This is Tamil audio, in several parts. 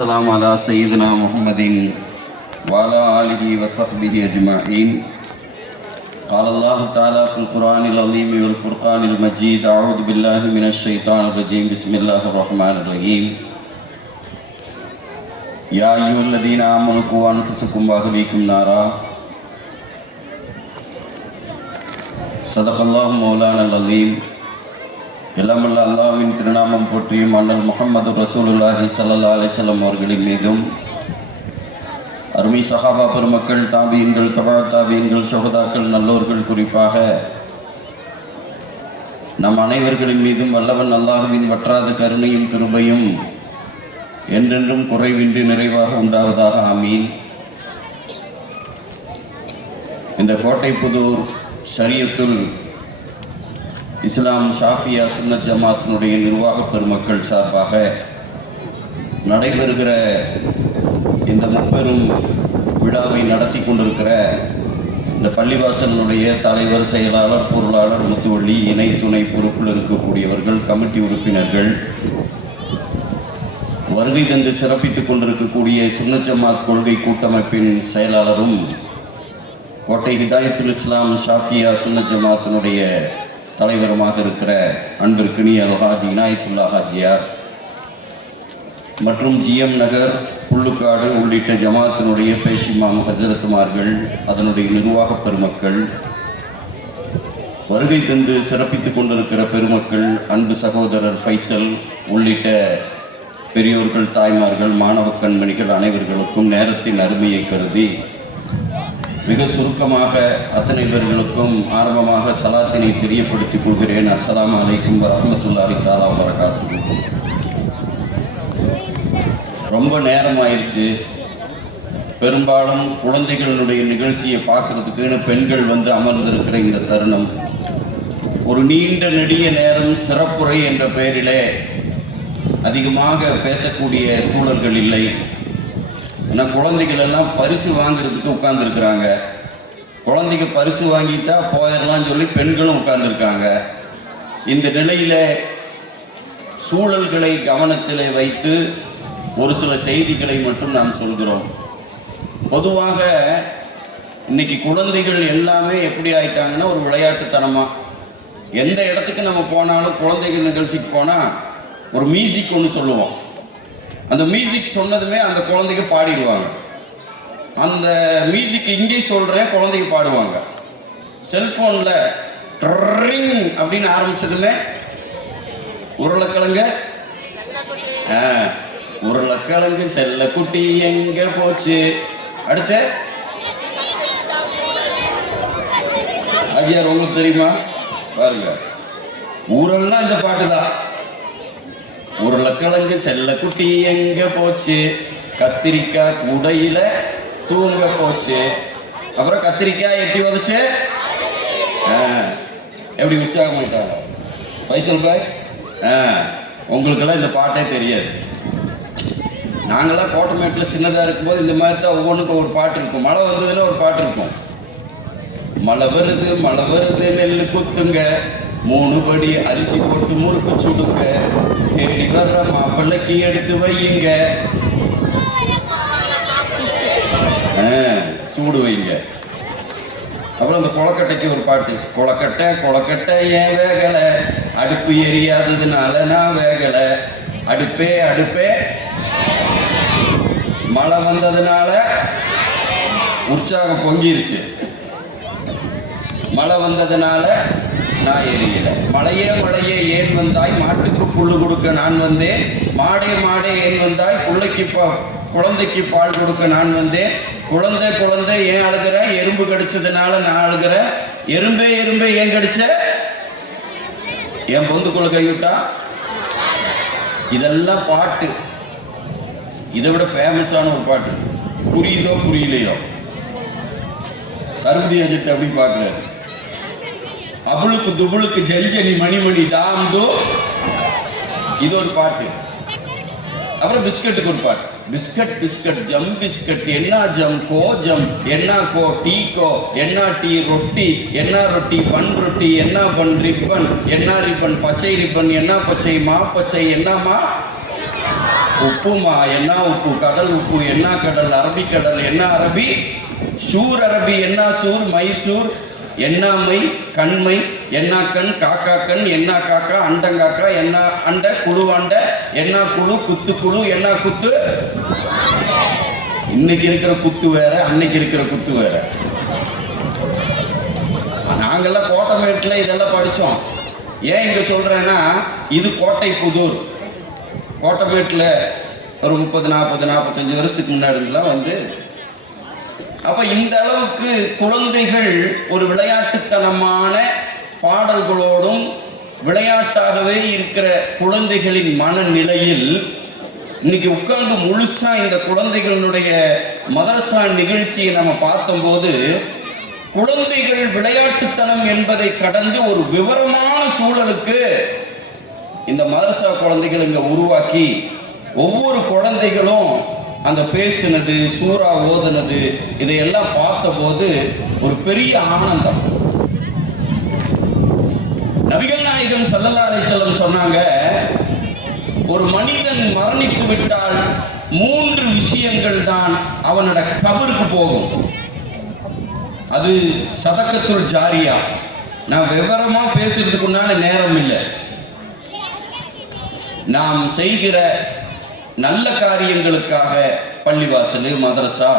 السلام على سيدنا محمد وعلى آله وصحبه أجمعين. قال الله تعالى في القرآن العظيم والفرقان المجيد: أعوذ بالله من الشيطان الرجيم. بسم الله الرحمن الرحيم. يا أيها الذين آمنوا قوا أنفسكم وأهليكم نارا. صدق الله مولانا العظيم. எல்லாமல்ல அல்லாஹ்வின் திருநாமம் போற்றியும் அண்ணல் முஹம்மது ரசூலுல்லாஹி ஸல்லல்லாஹு அலைஹி வஸல்லம் அவர்களின் மீதும் அருமை சஹாபா பெருமக்கள், தாபீன்கள், தபா தாபீன்கள், ஷுஹதாக்கள், நல்லோர்கள், குறிப்பாக நம் அனைவர்களின் மீதும் வல்லவன் அல்லாஹ்வின் வற்றாத கருணையும் கிருபையும் என்றென்றும் குறைவின்றி நிறைவாக உண்டாவதாக. ஆமீன். இந்த கோட்டைப்புதூர் ஷரியத்துல் இஸ்லாம் ஷாஃபியா சுன்னத் ஜமாத்தினுடைய நிர்வாக பெருமக்கள் சார்பாக நடைபெறுகிற இந்த முப்பெரும் விழாவை நடத்தி கொண்டிருக்கிற இந்த பள்ளிவாசலினுடைய தலைவர், செயலாளர், பொருளாளர், முத்துவள்ளி, இணை துணை பொறுப்பில் இருக்கக்கூடியவர்கள், கமிட்டி உறுப்பினர்கள், வருகை தந்து சிறப்பித்துக் கொண்டிருக்கக்கூடிய சுன்னத் ஜமாத் கொள்கை கூட்டமைப்பின் செயலாளரும் கோட்டை ஹிதாயத்துல் இஸ்லாம் ஷாஃபியா சுன்னத் ஜமாத்தினுடைய தலைவருமாக இருக்கிற அன்பிற்கினி அல்ஹாஜி இனாயத்துல்லா ஹாஜியார் மற்றும் ஜிஎம் நகர், புல்லுக்காடு உள்ளிட்ட ஜமாத்தினுடைய பேஷிமாம் ஹசரத்துமார்கள், அதனுடைய நிர்வாக பெருமக்கள், வருகை தந்து சிறப்பித்துக் கொண்டிருக்கிற பெருமக்கள், அன்பு சகோதரர் ஃபைசல் உள்ளிட்ட பெரியோர்கள், தாய்மார்கள், மாணவ கண்மணிகள் அனைவர்களுக்கும் நேரத்தின் அருமையை கருதி மிக சுருக்கமாக அத்தனை பேர்களுக்கும் ஆரம்பமாக சலாத்தினை தெரியப்படுத்திக் கொள்கிறேன். அஸ்ஸலாமு அலைக்கும் வரஹ்மத்துல்லாஹி தஆலா வபரகாத்துஹு. ரொம்ப நேரம் ஆயிடுச்சு. பெரும்பாலும் குழந்தைகளுடைய நிகழ்ச்சியை பார்க்கறதுக்குன்னு பெண்கள் வந்து அமர்ந்திருக்கிற இந்த தருணம், ஒரு நீண்ட நெடிய நேரம் சிறப்புரை என்ற பெயரிலே அதிகமாக பேசக்கூடிய சூழல்கள் இல்லை. ஆனால் குழந்தைகள் எல்லாம் பரிசு வாங்கிறதுக்கு உட்கார்ந்துருக்குறாங்க. குழந்தைங்க பரிசு வாங்கிட்டா போயிடலாம் சொல்லி பெண்களும் உட்கார்ந்துருக்காங்க. இந்த நிலையில் சூழல்களை கவனத்தில் வைத்து ஒரு சில செய்திகளை மட்டும் நாம் சொல்கிறோம். பொதுவாக இன்னைக்கு குழந்தைகள் எல்லாமே எப்படி ஆயிட்டாங்கன்னா ஒரு விளையாட்டுத்தனமாக எந்த இடத்துக்கு நம்ம போனாலும் குழந்தைகள் நிகழ்ச்சிக்கு போனால் ஒரு மியூசிக் ஒன்று சொல்லுவோம். அந்த மியூசிக் சொன்னதுமே அந்த குழந்தைங்க பாடிடுவாங்க. அந்த மியூசிக் இங்கே சொல்கிறேன், குழந்தைங்க பாடுவாங்க. செல்ஃபோனில் ட்ரிங் அப்படின்னு ஆரம்பிச்சதுமே உருளைக்கிழங்கு உருளைக்கிழங்கு செல்ல குட்டி எங்கே போச்சு, அடுத்து ஐயா உங்களுக்கு தெரியுமா பாருங்க, ஊரெல்லாம் இந்த பாட்டு தான். உருளைக்கிழங்கு செல்ல குட்டி எங்க போச்சு, கத்திரிக்காய் கூடையில தூங்க போச்சு, அப்புறம் கத்திரிக்காய் எட்டி வதச்சு எப்படி உற்சாகமாயிட்டாங்க. பைசல் பாய், உங்களுக்கெல்லாம் இந்த பாட்டே தெரியாது. நாங்களாம் கோட்டமேட்டில் சின்னதாக இருக்கும்போது இந்த மாதிரி தான் ஒவ்வொன்றுக்கும் ஒரு பாட்டு இருக்கும். மழை வந்ததுன்னா ஒரு பாட்டு இருக்கும். மழை வருது மழை வருது நெல்லு குத்துங்க, 3 படி அரிசி போட்டு முறுக்கு சுடுங்க, தேடி வர்ற மாப்பிள்ளைக்கு எடுத்து வையுங்க, சூடு வைங்க. அப்புறம் அந்த கொலக்கட்டைக்கு ஒரு பாட்டு, கொலக்கட்டை கொலக்கட்டை ஏன் வேகலை, அடுப்பு எரியாததுனால நான் வேகலை, அடுப்பே அடுப்பே, மழை வந்ததுனால உற்சாகம் பொங்கிருச்சு, மழை வந்ததுனால நான் எரியல, மழையே மழையே ஏன் வந்தாய், மாட்டுக்கு புல்லு கொடுக்க நான் வந்தேன், மாடே மாடே ஏன் வந்தாய், குழந்தைக்கு பால் கொடுக்க நான் வந்தேன், குழந்தை குழந்தை ஏன் அழுகிற, எறும்பு கடிச்சதுனால நான் அழுகிற, எறும்பே எறும்பே ஏன் கடிச்ச, என் பொந்துக்குள்ள கைவிட்டா. இதெல்லாம் பாட்டு. இதை விட ஃபேமஸான ஒரு பாட்டு, புரியுதோ புரியலையோ, சர்வதி அஜித் அப்படி பார்க்குறாரு. அபுளுக்கு துபுளுக்கு ஜெல்ஜனி மணிமணி டாம்தோ, இது ஒரு பாட்டு. அப்புறம் பிஸ்கட்டுக்கு ஒரு பாட்டு, பிஸ்கட் பிஸ்கட் ஜம் பிஸ்கட், என்ன ஜம் கோ ஜம், என்ன கோ டீ கோ, என்ன டீ ரொட்டி, என்ன ரொட்டி பன் ரொட்டி, என்ன பன் ரிப்பன், என்ன ரிப்பன் பச்சை ரிப்பன், என்ன பச்சை மா பச்சை, என்னம்மா உப்புமா என்ன உப்பு, கடல் உப்பு என்ன கடல், அரபிக்கடல் என்ன அரபி, சூர் அரபி என்ன சூர், மைசூர் என்ன மை, கண்மை என்ன கண், காக்கா கண் என்ன காக்கா, அண்டங்காக்கா என்ன அண்ட, குழுவாண்ட என்ன குழு, குத்து குழு என்ன குத்து. இன்னைக்கு இருக்கிற குத்து வேற, அன்னைக்கு இருக்கிற குத்து வேற. நாங்கெல்லாம் கோட்டமேட்டில் இதெல்லாம் படித்தோம். ஏன் இங்கே சொல்கிறேன்னா, இது கோட்டை புதூர். கோட்டமேட்டில் ஒரு 30-40-45 வருஷத்துக்கு முன்னாடிலாம் வந்து, அப்போ இந்த அளவுக்கு குழந்தைகள் ஒரு விளையாட்டுத்தனமான பாடல்களோடும் விளையாட்டாகவே இருக்கிற குழந்தைகளின் மனநிலையில் இன்னைக்கு உட்கார்ந்து முழுசா இந்த குழந்தைகளுடைய மதரசா நிகழ்ச்சியை நம்ம பார்த்தம்போது, குழந்தைகள் விளையாட்டுத்தனம் என்பதை கடந்து ஒரு விவரமான சூழலுக்கு இந்த மதரசா குழந்தைகள் இங்க உருவாக்கி, ஒவ்வொரு குழந்தைகளும் அந்த பேசுனது, சூறா ஓதுனது, இதையெல்லாம் பார்த்தபோது ஒரு பெரிய ஆனந்தம். நபிகள் நாயகம் ஸல்லல்லாஹு அலைஹி வஸல்லம் சொன்னாங்க, ஒரு மனிதன் மரணித்து விட்டால் 3 விஷயங்கள் தான் அவனோட கபருக்கு போகும். அது சதக்கத்துல் ஜாரியா. நான் விவரமா பேசுறதுக்கு உண்டான நேரம் இல்லை. நாம் செய்கிற நல்ல காரியங்களுக்காக பள்ளிவாசல், மதரசா,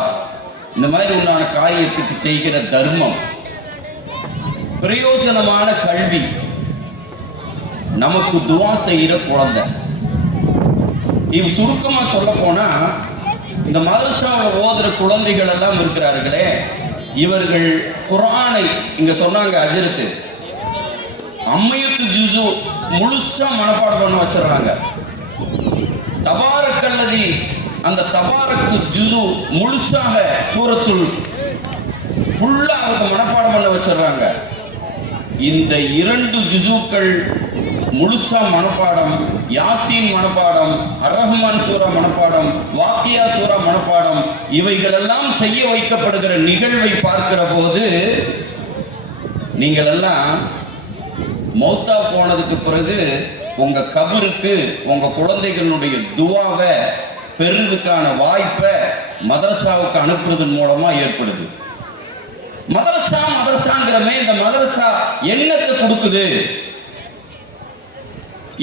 இந்த மாதிரி உண்டான காரியத்துக்கு செய்கிற தர்மம், பிரயோஜனமான கல்வி, நமக்கு துவா செய்கிற குழந்தை. இது சுருக்கமா சொல்ல போனா, இந்த மதரசாவில் ஓதுற குழந்தைகள் எல்லாம் இருக்கிறார்களே, இவர்கள் குர்ஆனை இங்க சொன்னாங்க அஜரத்து, அம்மையத்து ஜுசு முழுசா மனப்பாடம் பண்ண வச்சிடறாங்க. தபாரக்கல்லதி, அந்த தபாரக்கு ஜுசு முழுசாக சூரத்துல் ஃபுல்லா அவங்க மனப்பாடம் பண்ண வச்சிடறாங்க. இந்த 2 ஜுசுக்கள் முழுசா மனப்பாடம், யாசீன் மனப்பாடம், அர்-ரஹ்மான் சூரா மனப்பாடம், வாக்கியா சூரா மனப்பாடம், இவைகளெல்லாம் செய்ய வைக்கப்படுகிற நிகழ்வை பார்க்கிற போது, நீங்கள் எல்லாம் மௌத்தா போனதுக்கு பிறகு உங்க கபருக்கு உங்க குழந்தைகளுடைய துவாவை பெறுவதற்கான வாய்ப்பை மதரசாவுக்கு அனுப்புறதன் மூலமா ஏற்படுது. மதரசாங்கிறமே, இந்த மதரசா என்னத்தை கொடுக்குது,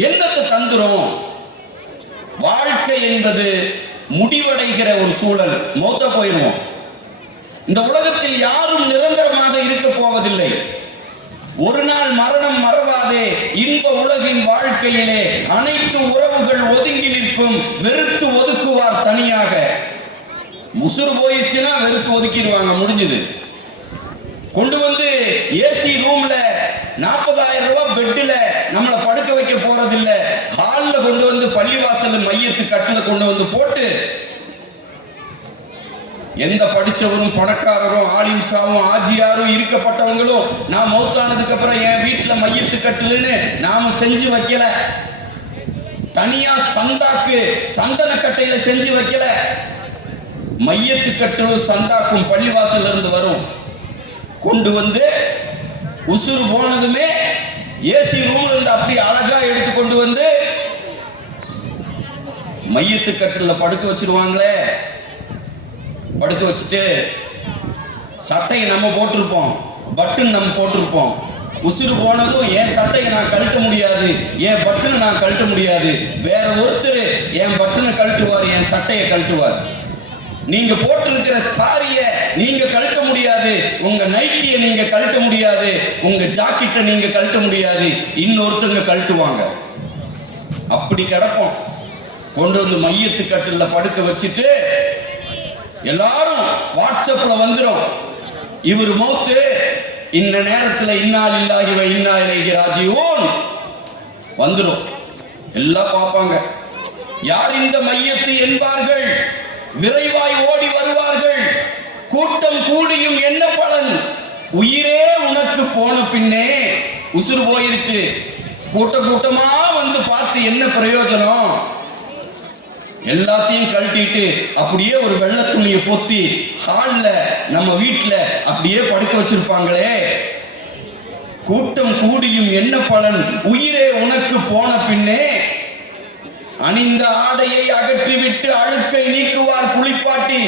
என்னத்தை தந்துரும்? வாழ்க்கை என்பது முடிவடைகிற ஒரு சூழல், மௌத்தா போயிடுவோம். இந்த உலகத்தில் யாரும் நிரந்தரமாக இருக்க போவதில்லை. ஒரு நாள் மரணம் மறவாதே. இன்ப உலகின் வாழ்க்கையிலே அனைத்து உறவுகள் ஒதுங்கி நிற்கும். வெறுத்து ஒதுக்குவார் தனியாக. முசுறு போயிடுச்சுன்னா வெறுத்து ஒதுக்கிடுவாங்க, முடிஞ்சது. கொண்டு வந்து ஏசி ரூம்ல 40,000 ரூபாய் பெட்ல நம்மளை படுக்க வைக்க போறதில்லை. ஹால்ல கொண்டு வந்து பள்ளிவாசல் மையத்து கட்டில கொண்டு வந்து போட்டு, எந்த படிச்சவரும் பணக்காரரும் ஆலிம்சாவும் ஆஜியாரும் இருக்கப்பட்டவங்களும் நான் மௌத்தானதுக்கு அப்புறம் என் வீட்டுல மையத்து கட்டுலன்னு நாம செஞ்சு வைக்கல. தனியா சந்தாக்கு சந்தன கட்டையில செஞ்சு வைக்கல. மையத்து கட்டலும் சந்தாக்கும் பள்ளிவாசல்ல இருந்து வரும். கொண்டு வந்து உசுறு போனதுமே ஏசி ரூம்ல இருந்து அப்படி அழகா எடுத்து கொண்டு வந்து மையத்து கட்டில படுக்க வச்சிருவாங்களே. படுக்க வச்சுட்டு சட்டையை நம்ம போட்டிருப்போம், பட்டன் நம்ம போட்டிருப்போம். உசுறு போனதும் என் சட்டையை நான் கழட்ட முடியாது, என் பட்டனை நான் கழட்ட முடியாது. வேற ஒருத்தர் என் பட்டனை கழட்டுவார், என் சட்டையை கழட்டுவார். நீங்க போட்டிருக்கிற சாரிய நீங்க கழட்ட முடியாது, உங்க நைட்டியை நீங்க கழட்ட முடியாது, உங்க ஜாக்கெட்டை நீங்க கழட்ட முடியாது, இன்னொருத்தங்க கழட்டுவாங்க. அப்படி கிடப்போம். கொண்டு வந்து மையத்து கட்டில படுக்க வச்சுட்டு எல்லாரும் வாட்ஸ்அப்ல வந்துடும், இவர் மௌத்து இந்த நேரத்துல இன்னா லில்லாஹி வ இன்னா இலைஹி ராஜிஊன் வந்துடும். எல்லாம் பார்ப்பாங்க. யார் இந்த மையத்து என்பார்கள். விரைவாய் ஓடி வருவார்கள். கூட்டம் கூடியும் என்ன பலன்? உயிரே உனக்கு போன பின்னே, உசுறு போயிருச்சு, கூட்டமா வந்து பார்த்து என்ன பிரயோஜனம்? எல்லாத்தையும் கழட்டிட்டு அப்படியே ஒரு வெள்ளை துணியை பொத்தி ஹால்ல நம்ம வீட்டுல அப்படியே படுக்க வச்சிருப்பாங்களே. கூட்டம் கூடியும் என்ன பலன்? உயிரே உனக்கு போன பின்னே. அணிந்த ஆடையை அகற்றிவிட்டு அழுக்கை நீக்குவார் குளிப்பாட்டி.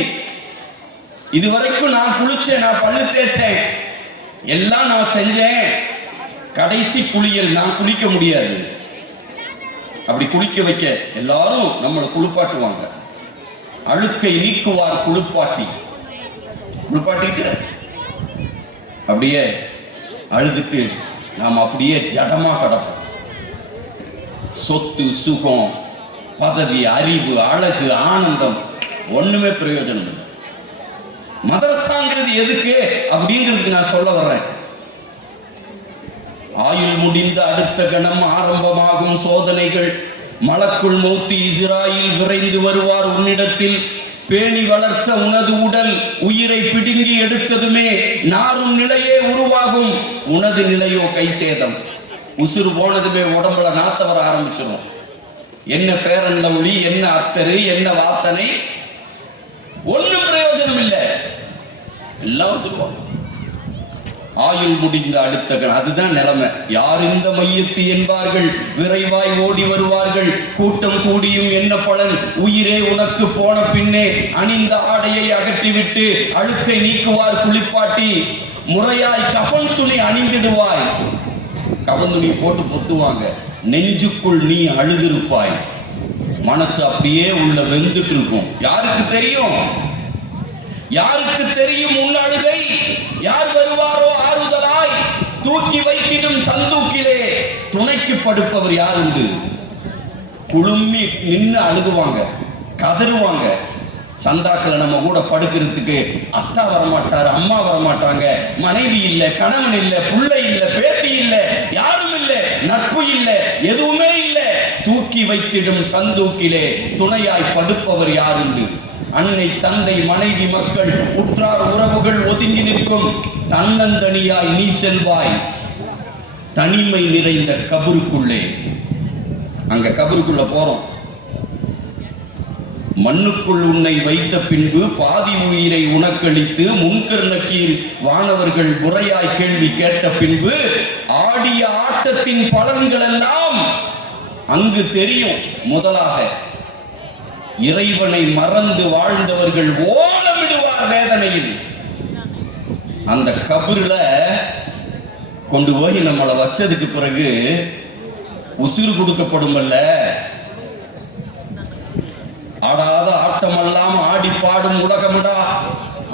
இதுவரைக்கும் நான் குளிச்சேன், நான் பல்லு தேய்ச்சேன், எல்லாம் நான் செஞ்சேன், கடைசி குளியல் நான் குளிக்க முடியாது. அப்படி குளிக்க வைக்க எல்லாரும் நம்மளை குளிப்பாட்டுவாங்க. அழுக்கை நீக்குவார் குளிப்பாட்டி. குளிப்பாட்டிட்டு அப்படியே அழுதுட்டு நாம் அப்படியே ஜடமா கிடப்போம். சொத்து, சுகம், பதவி, அறிவு, அழகு, ஆனந்தம் ஒண்ணுமே பிரயோஜனம் இல்லை. மதரசாங்கிறது எதுக்கு அப்படிங்கிறதுக்கு நான் சொல்ல வர்றேன். ஆயுள் முடிந்த அடுத்த கணம் ஆரம்பமாகும் சோதனைகள். மலக்குள் மௌத்தி இஸ்ராயில் விரைந்து வருவார் உன்னிடத்தில். பேணி வளர்த்த உனது உடல் உயிரை பிடுங்கி எடுத்ததுமே நாரும் நிலையே உருவாகும். உனது நிலையோ கை சேதம். உசுறு போனதுமே உடம்புல நாத்த வர ஆரம்பிச்சிடும். என்ன ஃபேர் அண்ட் லவ்லி, என்ன அத்தரு, என்ன வாசனை, ஒன்றும் பிரயோஜனம் இல்லை. எல்லாம் வந்துருவாங்க. ஆயுள் முடிந்த அடுத்த அதுதான் நிலைமை. யார் இந்த மையத்து என்பார்கள், விரைவாய் ஓடி வருவார்கள். கூட்டம் கூடியும் என்ன பலன், உயிரே உனக்கு போன பின்னே அணிந்த ஆடையை அகற்றிவிட்டு அழுக்கை நீக்குவார் குளிப்பாட்டி. முறையாய் கஃன் துணி அணிந்திடுவாய். கஃன் துணி போட்டு பொத்துவாங்க. நெஞ்சுக்குள் நீ அழுதிருப்பாய். மனசு அப்படியே உள்ள வெந்துட்டு இருக்கும். யாருக்கு தெரியும்? யாருக்கு தெரியும் உன் அழுகை? யார் வருவாரோ ஆறுதலாய் தூக்கி வைத்திடும் சந்தூக்கிலே துணைக்கு படுப்பவர் யார் உண்டு? குழுமி நின்று அழுகுவாங்க, கதறுவாங்க. சந்தாக்கள் நம்ம கூட படுக்கிறதுக்கு அத்தா வரமாட்டார், அம்மா வரமாட்டாங்க, மனைவி இல்லை, கணவன் இல்லை, பிள்ளை இல்லை, பேத்தி இல்லை, யாரும் இல்லை, நட்பு இல்லை, எதுவுமே இல்லை. தூக்கி வைத்திடும் சந்தூக்கிலே துணையாய் படுப்பவர் யார் உண்டு? அன்னை, தந்தை, மனைவி, மக்கள், உற்றார் உறவுகள் ஒதுங்கி நிற்கும். தன்னந்தனியாய் நீ செல்வாய் தனிமை நிறைந்த கபருக்குள்ளே. அங்க கபருக்குள்ள போறோம். மண்ணுக்குள் உன்னை வைத்த பின்பு பாதி உயிரை உனக்களித்து முன்கர் நக்கீர் வானவர்கள் முறையாய் கேள்வி கேட்ட பின்பு ஆடிய ஆட்டத்தின் பலன்கள் எல்லாம் அங்கு தெரியும். முதலாக இறைவனை மறந்து வாழ்ந்தவர்கள் ஓலமிடுவார் வேதனையில். அந்த கபருல கொண்டு போய் நம்மளை வச்சதுக்கு பிறகு உசுறு கொடுக்கப்படும். அல்ல ஆடாத ஆட்டமெல்லாம் ஆடி பாடும் உலகமுடா,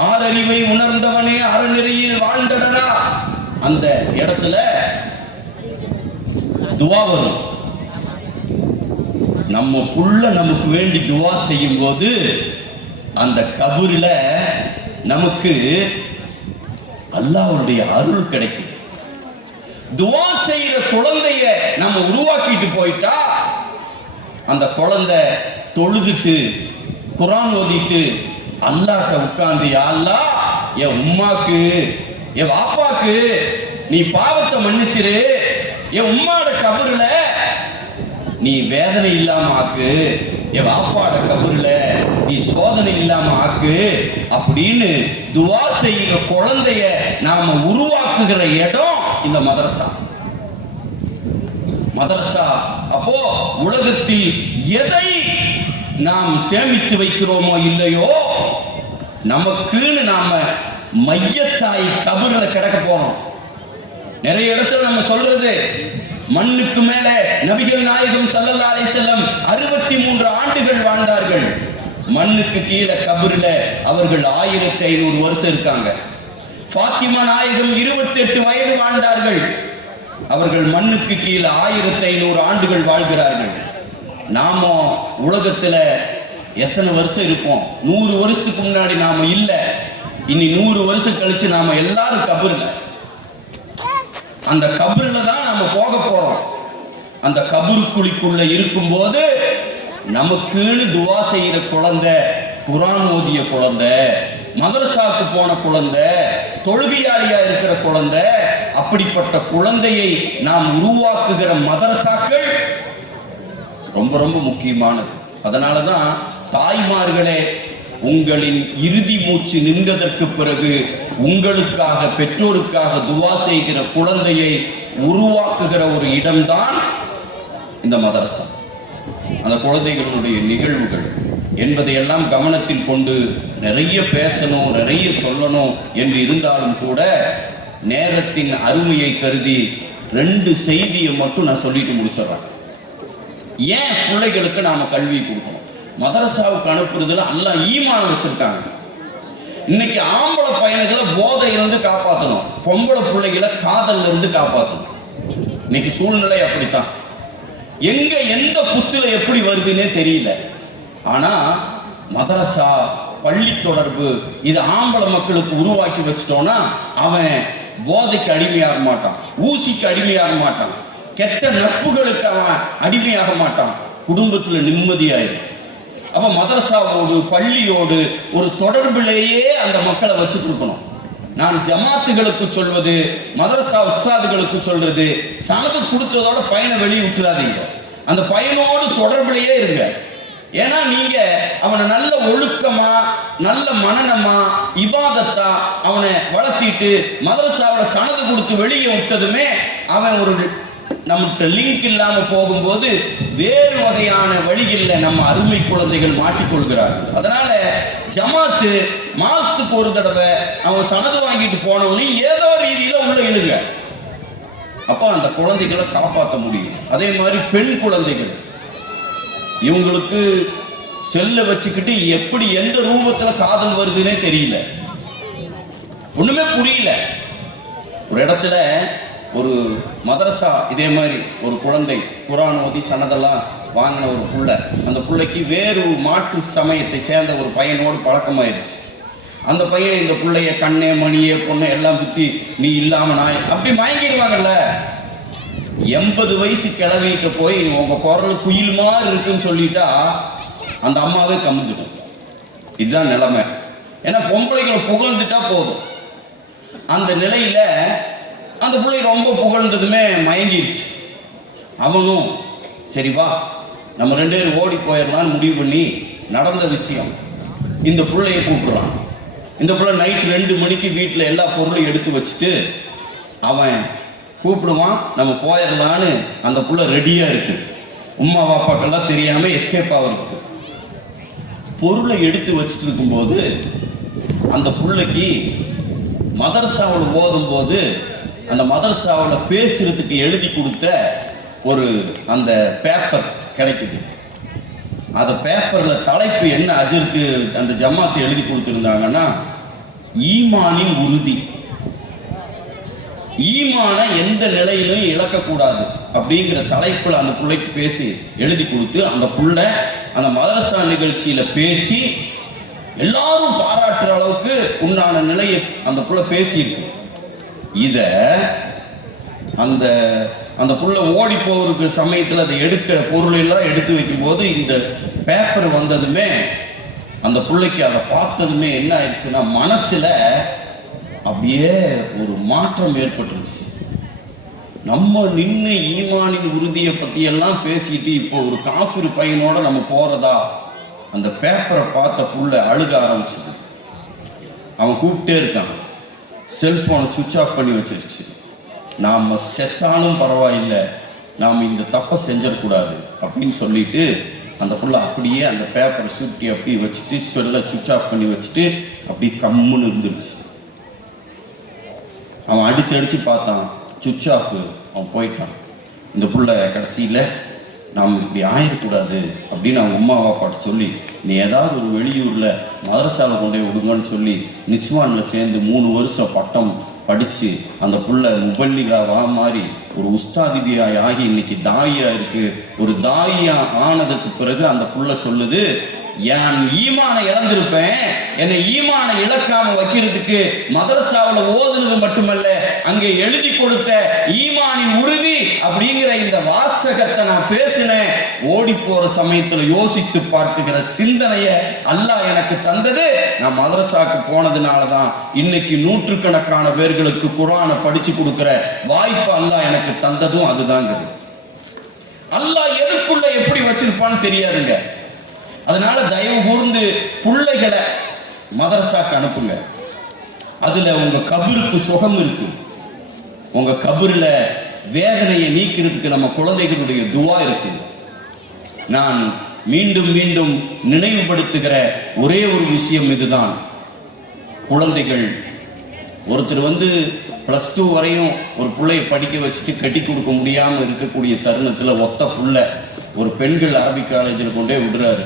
ஆறறிவை உணர்ந்தவனே அறநெறியில் வாழ்ந்தடா. அந்த இடத்துல துவா வரும். நம்ம புள்ள நமக்கு வேண்டி துவா செய்யும் போது அந்த கபூரில் நமக்கு அல்லாஹ்வுடைய அருள் கிடைக்குது. துவா செய்யற குழந்தைய நம்ம உருவாக்கிட்டு போயிட்டா அந்த குழந்தை தொழுதுட்டு குர்ஆன் ஓதிட்டு அல்லாஹ்ட்ட உட்கார்ந்து, யா அல்லாஹ், என் உம்மாக்கு என் வாப்பாக்கு நீ பாவத்தை மன்னிச்சிரு, என் உம்மாட கபூர்ல நீ வேதனை இல்லாம ஆக்கு, என் வாப்பாட கபூர்ல நீ சோதனை இல்லாம ஆக்கு அப்படின்னு துவா செய்கிற குழந்தைய நாம உருவாக்குகிற இடம் இந்த மதரசா. மதரசா அப்போ உலகத்தில் எதை நாம் சேமித்து வைக்கிறோமோ இல்லையோ, நமக்குன்னு நாம மையத்தாய் கபூர்ல கிடக்க போறோம். நிறைய இடத்துல நம்ம சொல்றது, மண்ணுக்கு மேலே நபிகள் நாயகம் ஸல்லல்லாஹு அலைஹி வஸல்லம் 63 ஆண்டுகள் வாழ்ந்தார்கள். மண்ணுக்கு கீழே கபூர்ல அவர்கள் 1500 வருஷம் இருக்காங்க. ஃபாத்திமா நாயகம் 28 வயது வாழ்ந்தார்கள். அவர்கள் மண்ணுக்கு கீழே 1500 ஆண்டுகள் வாழ்கிறார்கள். நாம உலகத்துல எத்தனை வருஷம் இருப்போம்? 100 வருஷத்துக்கு முன்னாடி நாம இல்ல, இனி 100 வருஷம் கழிச்சு நாம எல்லாரும் கபூர்ல, அந்த கபூர்ல தான் நாம போக போறோம். அந்த கபூர் குழிக்குள்ள இருக்கும்போது நமக்குன்னு துவா செய்யற குழந்தை, குர்ஆன் ஓதிய குழந்தை, மதரசாவுக்கு போன குழந்தை, தொழுகையாளியா இருக்கிற குழந்தை, அப்படிப்பட்ட குழந்தையை நாம் உருவாக்குகிற மதரசாக்கள் ரொம்ப ரொம்ப முக்கியமானது. அதனாலதான் தாய்மார்களே, உங்களின் இறுதி மூச்சு நின்றதற்கு பிறகு உங்களுக்காக, பெற்றோருக்காக துவா செய்கிற குழந்தையை உருவாக்குகிற ஒரு இடம்தான் இந்த மதரசா. அந்த குழந்தைகளுடைய நிகழ்வுகள் என்பதையெல்லாம் கவனத்தில் கொண்டு நிறைய பேசணும், நிறைய சொல்லணும் என்று இருந்தாலும் கூட நேரத்தின் அருமையை கருதி 2 செய்தியை மட்டும் நான் சொல்லிட்டு முடிச்சிடறேன். ஏன் பிள்ளைகளுக்கு நாம கல்வி கொடுக்கணும்? மதரசாவுக்கு அனுப்புறதுல அல்லாஹ் ஈமான் வச்சிருக்காங்க. இன்னைக்கு ஆம்பளை பையன்களை போதையிலிருந்து காப்பாற்றணும், பொம்பளை பிள்ளைகளை காதல்ல இருந்து காப்பாற்றணும். இன்னைக்கு சூழ்நிலை அப்படித்தான். எங்க எந்த புத்துல எப்படி வருதுன்னே தெரியல. ஆனா மதரசா, பள்ளி தொடர்பு இது ஆம்பளை மக்களுக்கு உருவாக்கி வச்சிட்டோம்னா அவன் போதைக்கு அடிமையாக மாட்டான், ஊசிக்கு அடிமையாக மாட்டான், கெட்ட நட்புகளுக்கு அவன் அடிமையாக மாட்டான், குடும்பத்துல நிம்மதியாயிரும். அப்ப மதரசாவோடு பள்ளியோடு ஒரு தொடர்பிலேயே அந்த மக்களை வச்சு கொடுக்கணும். நான் ஜமாத்துகளுக்கு சொல்வது, மதரசா உஸ்தாதுகளுக்கு சொல்றது, சனது கொடுத்ததோட பையனை வெளியே விட்டுறாதீங்க, அந்த பையனோடு தொடர்பிலேயே இருங்க. ஏன்னா நீங்க அவனை நல்ல ஒழுக்கமா, நல்ல மனநமா, இபாதத்தா அவனை வளர்த்திட்டு மதரசாவில் சனது கொடுத்து வெளியே விட்டதுமே அவன் ஒரு நம்மகிட்ட லிங்க் இல்லாம போகும்போது வேறு வகையான வழிகளில் நம்ம அருமை குழந்தைகள் மாட்டிக்கொள்கிறார்கள். அதனால ஜமாத்து மாசத்துக்கு ஒரு தடவை அவன் சனது வாங்கிட்டு போனவனே ஏதோ ரீதியில உள்ள இழுங்க, அப்ப அந்த குழந்தைகளை காப்பாற்ற முடியும். அதே மாதிரி பெண் குழந்தைகள், இவங்களுக்கு செல்ல வச்சுக்கிட்டு எப்படி எந்த ரூபத்துல காதல் வருதுன்னே தெரியல, ஒண்ணுமே புரியல. ஒரு இடத்துல ஒரு மதரசா இதே மாதிரி ஒரு குழந்தை குர்ஆன் ஓதி சனதெல்லாம் வாங்கின ஒரு புள்ள, அந்த புள்ளைக்கு வேறு மாற்று சமயத்தை சேர்ந்த ஒரு பையனோடு பழக்கமாயிருச்சு. அந்த பையன் இந்த பிள்ளைய கண்ணே மணியே பொண்ணு எல்லாம் சுத்தி நீ இல்லாம நான் அப்படி மயங்கிடுவாங்கல்ல. 80 வயசு கிளவிட்டு போய் உங்க குரல் குயில் மாதிரி இருக்குன்னு சொல்லிட்டா அந்த அம்மாவே கம்முந்துடும். இதுதான் நிலைமை. ஏன்னா பொம்பளைகளை புகழ்ந்துட்டா போதும். அந்த நிலையில அந்த பிள்ளை ரொம்ப புகழ்ந்ததுமே மயங்கிடுச்சு. அவனும் சரி வா நம்ம 2 பேரும் ஓடி போயிடலான்னு முடிவு பண்ணி நடந்த விஷயம் இந்த பிள்ளைய கூப்பிடுறான். இந்த பிள்ளை நைட் 2 மணிக்கு வீட்டில் எல்லா பொருளையும் எடுத்து வச்சுட்டு அவன் கூப்பிடுவான், நம்ம போயிடலான்னு அந்த புள்ள ரெடியா இருக்கு. உம்மா பாப்பாக்கெல்லாம் தெரியாம எஸ்கேப் ஆகிறதுக்கு பொருளை எடுத்து வச்சுட்டு இருக்கும்போது அந்த புள்ளைக்கு மதரசாவில் ஓதும் போது அந்த மதரசாவில் பேசுறதுக்கு எழுதி கொடுத்த ஒரு அந்த பேப்பர் கிடைக்குது. அந்த பேப்பர்ல தலைப்பு என்ன அஜருக்கு அந்த ஜமாத்து எழுதி கொடுத்துருந்தாங்கன்னா, ஈமானின் உறுதி, ஈமான எந்த நிலையிலும் இழக்கக்கூடாது அப்படிங்கிற தலைப்புல அந்த பிள்ளைக்கு பேசி எழுதி கொடுத்து அந்த புள்ள அந்த மதரசா நிகழ்ச்சியில பேசி எல்லாரும் பாராட்டுற அளவுக்கு உண்டான நிலையை அந்த புள்ள பேசியிருக்கு. இத அந்த அந்த புள்ள ஓடி போறதுக்கு சமயத்தில் அதை எடுக்கிற பொருள் எல்லாம் எடுத்து வைக்கும் போது இந்த பேப்பர் வந்ததுமே அந்த பிள்ளைக்கு அதை பார்த்ததுமே என்ன ஆயிடுச்சுன்னா மனசுல அப்படியே ஒரு மாற்றம் ஏற்பட்டுருச்சு. நம்ம நின்று ஈமானின் உறுதியை பத்தி எல்லாம் பேசிட்டு இப்போ ஒரு காஃபிர் பையனோட நம்ம போறதா, அந்த பேப்பரை பார்த்த புள்ள அழுக ஆரம்பிச்சது. அவன் கூப்பிட்டே இருக்கான், செல்போனை சுவிட்ச் ஆஃப் பண்ணி வச்சிருச்சு. நாம் செத்தாலும் பரவாயில்லை, நாம் இந்த தப்பை செஞ்சிடக்கூடாது அப்படின்னு சொல்லிட்டு அந்த புள்ள அப்படியே அந்த பேப்பரை சுட்டி அப்படி வச்சுட்டு சொல்ல சுவிட்ச் ஆஃப் பண்ணி வச்சுட்டு அப்படி கம்முன்னு இருந்துருச்சு. அவன் அடிச்சு பார்த்தான், சுவிட்ச் ஆஃப், அவன் போயிட்டான். இந்த புள்ள கடைசியில் நாம் இப்படி ஆயிடக்கூடாது அப்படின்னு அவங்க அம்மா அப்பாட்ட சொல்லி நீ ஏதாவது ஒரு வெளியூரில் மதரசாவில் கொண்டு போய் விடுங்கன்னு சொல்லி நிஸ்வானில் சேர்ந்து 3 வருஷம் பட்டம் படித்து அந்த புள்ள முபல்லிகாவா மாதிரி ஒரு உஸ்தாதிதியாய் ஆகி இன்னைக்கு தாயியா இருக்கு. ஒரு தாயியா ஆனதுக்கு பிறகு அந்த புள்ள சொல்லுது, என் ஈமானை இழந்திருப்பேன், என்னை ஈமானை இழக்காம வைக்கிறதுக்கு மதரசாவில் ஓதுனது மட்டுமல்ல, அங்கே எழுதி கொடுத்த ஈமானின் உறுதி அப்படிங்கிற இந்த வாசகத்தை நான் பேசினேன். ஓடி போற சமயத்தில் யோசித்து பார்த்துக்கிற சிந்தனைய அல்லாஹ் எனக்கு தந்தது நான் மதரசாக்கு போனதுனாலதான். இன்னைக்கு நூற்றுக்கணக்கான பேர்களுக்கு குர்ஆனை படிச்சு கொடுக்கிற வாய்ப்பு அல்லாஹ் எனக்கு தந்ததும் அதுதாங்க. அல்லாஹ் எதுக்குள்ள எப்படி வச்சிருப்பான்னு தெரியாதுங்க. அதனால தயவு கூர்ந்து பிள்ளைகளை மதரசாக்கு அனுப்புங்க. அதுல உங்க கபருக்கு சுகம் இருக்கு. உங்க கபரில் வேதனையை நீக்கிறதுக்கு நம்ம குழந்தைகளுடைய துவா இருக்கு. நான் மீண்டும் மீண்டும் நினைவுபடுத்துகிற ஒரே ஒரு விஷயம் இதுதான். குழந்தைகள், ஒருத்தர் +2 வரையும் ஒரு பிள்ளையை படிக்க வச்சுட்டு கட்டி கொடுக்க முடியாமல் இருக்கக்கூடிய தருணத்தில் ஒத்த புள்ள ஒரு பெண்கள் அரபிக் காலேஜில் கொண்டே விடுறாரு.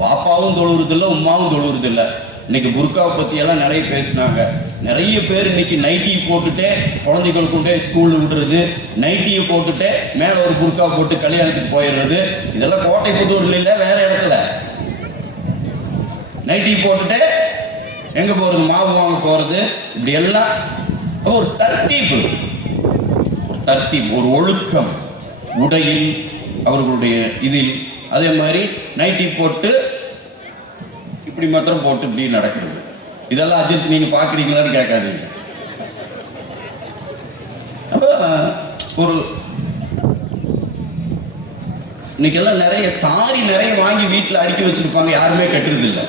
பாப்பாவும் தொழுவுறதில்லை, உமாவும் தொழுவுறதில்லை. இன்னைக்கு புர்காவை பற்றியெல்லாம் நிறைய பேசினாங்க. நிறைய பேர் இன்னைக்கு நைட்டி போட்டுட்டே குழந்தைகள் கொண்டே ஸ்கூலில் விடுறது, நைட்டியை போட்டுட்டே மேலே ஒரு புர்கா போட்டு கல்யாணத்துக்கு போயிடுறது. இதெல்லாம் கோட்டை புதூரில் இல்லை, வேற இடத்துல நைட்டி போட்டுட்டு எங்கே போகிறது, மாவு வாங்க போகிறது, இப்படி எல்லாம் ஒரு தர்த்தீப், ஒரு ஒழுக்கம் உடையில் அவர்களுடைய இதில். அதே மாதிரி நைட்டி போட்டு இப்படி மாத்திரம் போட்டு இப்படி நடக்கிறது. இதெல்லாம் அஜித் நீங்க பாக்குறீங்களான்னு கேட்காதீங்க. ஒரு இன்னைக்கெல்லாம் நிறைய சாரி நிறைய வாங்கி வீட்டில் அடுக்கி வச்சிருப்பாங்க, யாருமே கட்டுறது இல்லை.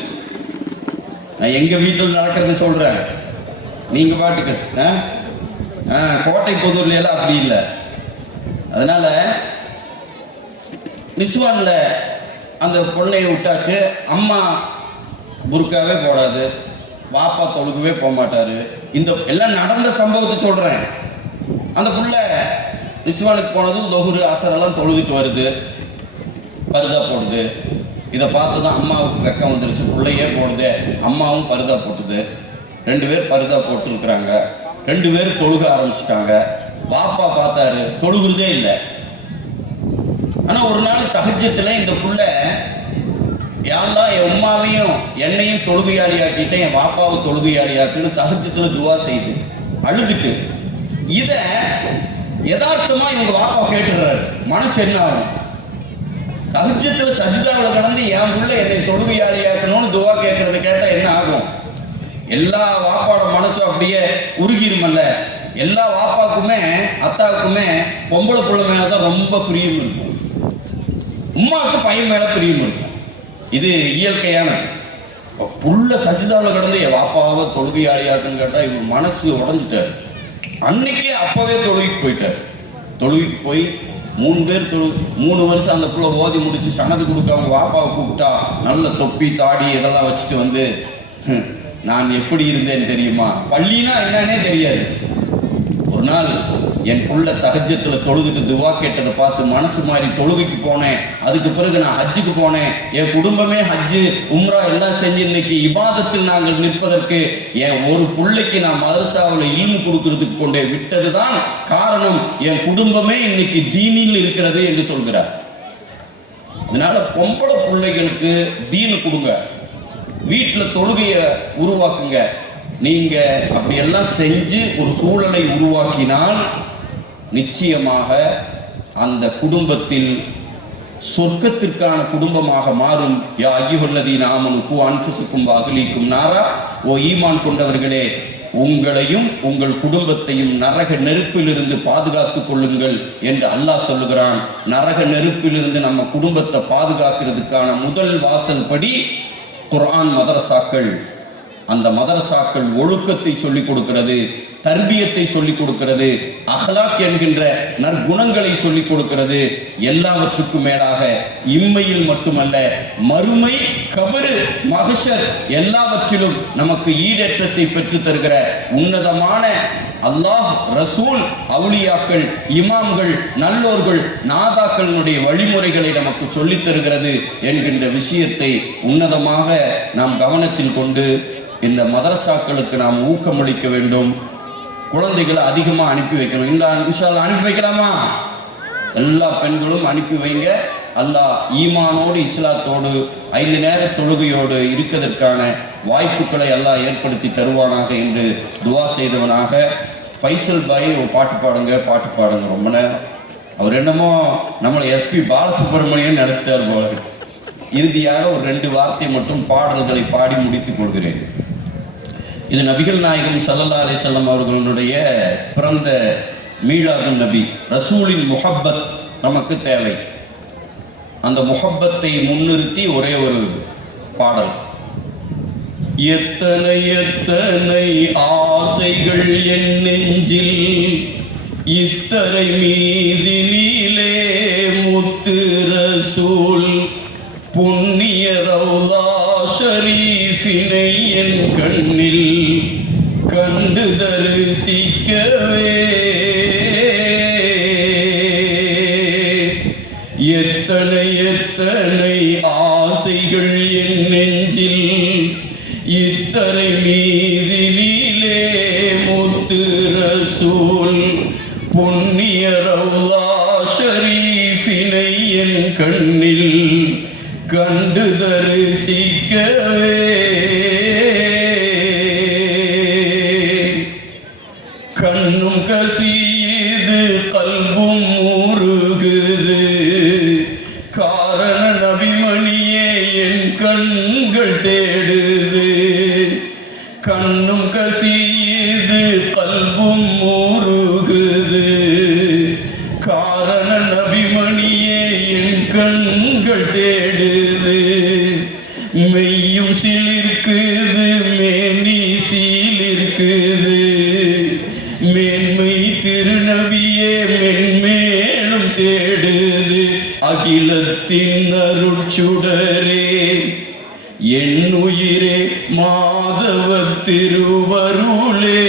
நான் எங்க வீட்டில் நடக்கிறத சொல்றேன், நீங்க பாட்டுக்கு கோட்டை புதூர்ல எல்லாம் அப்படி இல்லை. அதனால நிஸ்வான்ல அந்த பொண்ணையை விட்டாச்சு. அம்மா புர்காவே போடாது, பாப்பா தொழுகவே போக மாட்டாரு. இந்த எல்லாம் நடந்த சம்பவத்தை சொல்றேன். அந்த புள்ள நிஸ்வானுக்கு போனதும் லொஹுரு அசரெல்லாம் தொழுதுட்டு வருது, பருதா போடுது. இதை பார்த்து தான் அம்மாவுக்கு வெக்கம் வந்துருச்சு, பிள்ளையே போடுது. அம்மாவும் பருதா போட்டுது. 2 பேர் பருதா போட்டு இருக்கிறாங்க. 2 பேர் தொழுக ஆரம்பிச்சிட்டாங்க. பாப்பா பார்த்தாரு, தொழுகிறதே இல்லை. ஆனால் ஒரு நாள் தஹஜ்ஜுல இந்த புள்ள, யாரெல்லாம் என் உம்மாவையும் என்னையும் தொழுகையாளி ஆக்கிட்டேன், என் பாப்பாவை தொழுகையாளி ஆக்குன்னு தஹஜ்ஜுல துவா செய்து அழுதுட்டு, இதை யதார்த்தமா இவங்க பாப்பா கேட்டுடுறாரு. மனசு என்ன ஆகும்? தஹஜ்ஜுல சஜ்தாவில் கடந்து என் புள்ள என்னை தொழுகையாளி ஆக்கணும்னு துவா கேட்கறத கேட்டா என்ன ஆகும்? எல்லா வாப்பாவோட மனசும் அப்படியே உருகிருமல்ல. எல்லா வாப்பாக்குமே அத்தாவுக்குமே பொம்பளை புள்ள மேலதான் ரொம்ப பிரியம் இருக்கும், உம்மாவுக்கு பையன் மேல பிரியம் இருக்கும். இது இயற்கையான. புள்ள சஜிதாவில் கடந்து என் வாப்பாவை தொழுகையாளியாக்குன்னு கேட்டா இவர் மனசு உடஞ்சிட்டாரு. அன்னைக்கே அப்பவே தொழுகைக்கு போயிட்டார். தொழுகைக்கு போய் 3 பேர் 3 வருஷம் அந்த புள்ள ஓதி முடிச்சு சனது கொடுக்க அவங்க வாப்பாவை கூப்பிட்டா நல்ல தொப்பி தாடி இதெல்லாம் வச்சுட்டு நான் எப்படி இருந்தேன்னு தெரியுமா, பள்ளினா என்னன்னே தெரியாது. ஒரு நாள் என் புள்ள தஹஜ்ஜுல தொழுதுட்டு துவா கேட்டதை பார்த்து மனசு மாதிரி தொழுகைக்கு போனேன். அதுக்கு பிறகு நான் ஹஜ்ஜுக்கு போனேன். என் குடும்பமே ஹஜ்ஜு உம்ரா எல்லாம் செஞ்சு இன்னைக்கு இபாதத்தில் நாங்கள் நிற்பதற்கு என் ஒரு பிள்ளைக்கு நான் மதரசாவில் இல்மு கொடுக்கறதுக்கு கொண்டே விட்டதுதான் காரணம். என் குடும்பமே இன்னைக்கு தீனில் இருக்கிறது என்று சொல்கிறார். அதனால பொம்பளை பிள்ளைகளுக்கு தீனு கொடுங்க, வீட்டில் தொழுகையை உருவாக்குங்க. நீங்க அப்படியெல்லாம் செஞ்சு ஒரு சூழலை உருவாக்கினால் நிச்சயமாக அந்த குடும்பத்தில் சொர்க்கத்திற்கான குடும்பமாக மாறும். யா அய்யுஹல்லதீன ஆமனு கூ அன்ஃபுஸக்கும் வஅஹ்லீக்கும் நாரா, ஓ ஈமான் கொண்டவர்களே, உங்களையும் உங்கள் குடும்பத்தையும் நரக நெருப்பிலிருந்து பாதுகாத்துக் கொள்ளுங்கள் என்று அல்லாஹ் சொல்லுகிறான். நரக நெருப்பிலிருந்து நம்ம குடும்பத்தை பாதுகாக்கிறதுக்கான முதல் வாசல் படி குர்ஆன் மதரசாக்கள். அந்த மதரசாக்கள் ஒழுக்கத்தை சொல்லிக் கொடுக்கிறது, தர்பியத்தை சொல்லிக் கொடுக்கிறது, அஹ்லாக் என்கின்ற நற்குணங்களை சொல்லிக் கொடுக்கிறது. எல்லாவற்றுக்கும் மேலாக இம்மையில் மட்டுமல்ல மறுமை, கபரு, மஹ்ஷர் எல்லாவற்றிலும் நமக்கு ஈடேற்றத்தை பெற்று தருகிற உன்னதமான அல்லாஹ், ரசூல், அவுலியாக்கள், இமாம்கள், நல்லோர்கள், நாதாக்களுடைய வழிமுறைகளை நமக்கு சொல்லித் தருகிறது என்கின்ற விஷயத்தை உன்னதமாக நாம் கவனத்தில் கொண்டு இந்த மதரசாக்களுக்கு நாம் ஊக்கமளிக்க வேண்டும். குழந்தைகளை அதிகமாக அனுப்பி வைக்கணும். இன்ஷா அல்லாஹ் அனுப்பி வைக்கலாமா? எல்லா பெண்களும் அனுப்பி வைங்க. அல்லாஹ் ஈமானோடு இஸ்லாத்தோடு 5 நேர தொழுகையோடு இருக்கிறதற்கான வாய்ப்புகளை அல்லாஹ் ஏற்படுத்தி தருவானாக என்று துவா செய்தவனாக. ஃபைசல் பாய் ஒரு பாட்டு பாடுங்க. ரொம்ப நேரம் அவர் என்னமோ நம்மளை எஸ்பி பாலசுப்ரமணியன் நடத்திட்டார் போல. இறுதியாக ஒரு 2 வார்த்தை மட்டும் பாடல்களை பாடி முடித்துக் கொள்கிறேன். இது நபிகள் நாயகம் ஸல்லல்லாஹு அலைஹி வஸல்லம் அவர்களுடைய பிறந்த மீலாது நபி. ரசூலின் முஹப்பத் நமக்கு தேவை. அந்த முஹப்பத்தை முன்னிறுத்தி ஒரே ஒரு பாடல். எத்தனை எத்தனை ஆசைகள் என் நெஞ்சில், இத்தனை மீதினிலே முத்து ரசூல் ஷரீஃபினை என் கண்ணில் கண்டு தரிசிக்கவே எத்தனை எத்தனை ஆசைகள் என் நெஞ்சில் இத்தனை மீதினிலே முத்து ரசூல் புண்ணிய ரௌலா ஷரீஃபினை என் கண்ணில் கண்டு தரிசிக்கவே கண்ணும் கசியுது கல்பும் உருகுது காரண நபிமணியே என் கண்கள் தேடுது கண்ணும் கசியுது கல்பும் உருகுது காரண நபிமணியே என் கண்கள் தேடுது மெய்யும் சிலிர்க்குது மேனி சீலிர்க்குது மேன்மை திருநபியே மென்மேலும் தேடுது அகிலத்தின் அருட்சுடரே என் உயிரே மாதவ திருவருளே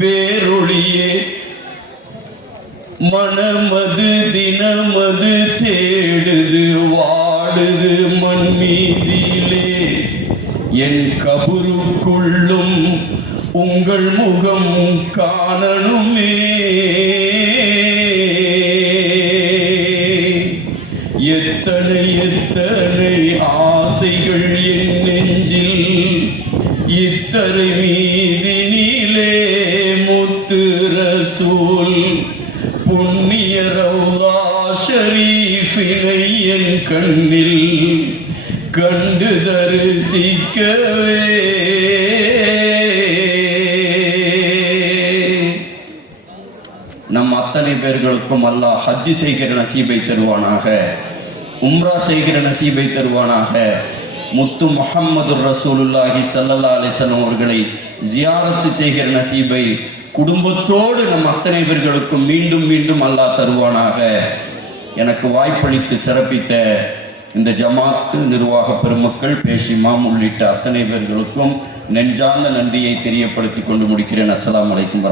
பேரொளியே மனமது தினமது தேடுது வாடுது மண் மீதிலே என் கபருக்குள்ளும் உங்கள் முகம் காணணுமே எத்தனை எத்தனை ஆசைகள் என் நெஞ்சில் இத்தனை மீதினிலே முத்து ரசூல் புண்ணிய ரௌலா ஷரீஃபினை என் கண்ணில் கண்டு தரிசிக்கவே நம் அத்தனை பேர்களுக்கும் அல்லாஹ் ஹஜ்ஜி செய்கிற நசீபை தருவானாக, உம்ரா செய்கிற நசீபை தருவானாக. முத்து முஹம்மது ரசூலுல்லாஹி ஸல்லல்லாஹு அலைஹி வஸல்லம் அவர்களை ஜியாரத்து செய்கிற நசீபை குடும்பத்தோடு நம் அத்தனை பேர்களுக்கும் மீண்டும் மீண்டும் அல்லாஹ் தருவானாக. எனக்கு வாய்ப்பளித்து சிறப்பித்த இந்த ஜமாத்து நிர்வாக பெருமக்கள், பேஷிமாம் உள்ளிட்ட அத்தனை பேர்களுக்கும் நெஞ்சார்ந்த நன்றியை தெரியப்படுத்தி கொண்டு முடிக்கிறேன். அஸ்ஸலாமு அலைக்கும்.